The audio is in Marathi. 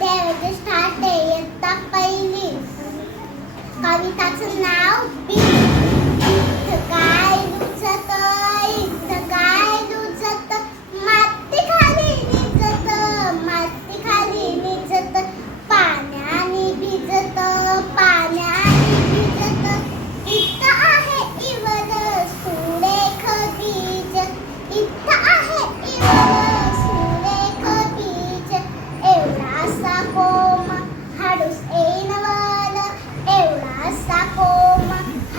देवेंद्र स्टार्ट इयत्ता पहिली. कविताचं नाव